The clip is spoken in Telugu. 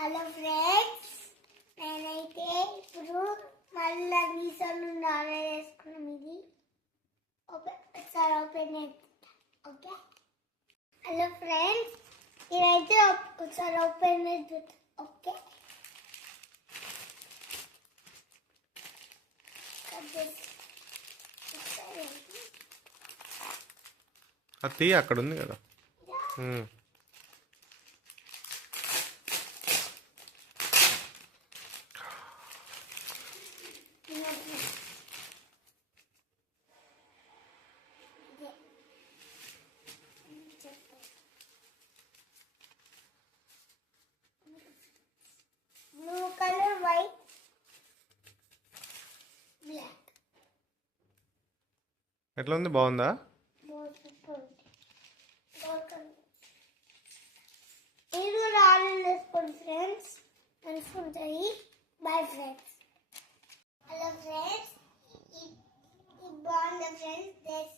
హలో ఫ్రెండ్స్, నేనైతే ఇప్పుడు మళ్ళీ మీషో నుండి ఆర్డర్ చేసుకున్నాం. ఇది ఒకసారి ఓపెన్ చేస్తా. ఓకే, హలో ఫ్రెండ్స్, ఇదైతే ఒకసారి ఓపెన్ చేద్దాం. ఓకే, అది అక్కడ ఉంది కదా. Blue colour, white, black. ఎట్లా ఉంది? బాగుందా? ఇది కూడా ఆర్డర్ చేసుకోండి ఫ్రెండ్స్, మంచిగా ఉంటాయి. Boy friends. హలో ఫ్రెండ్స్, బాగుంది ఫ్రెండ్స్.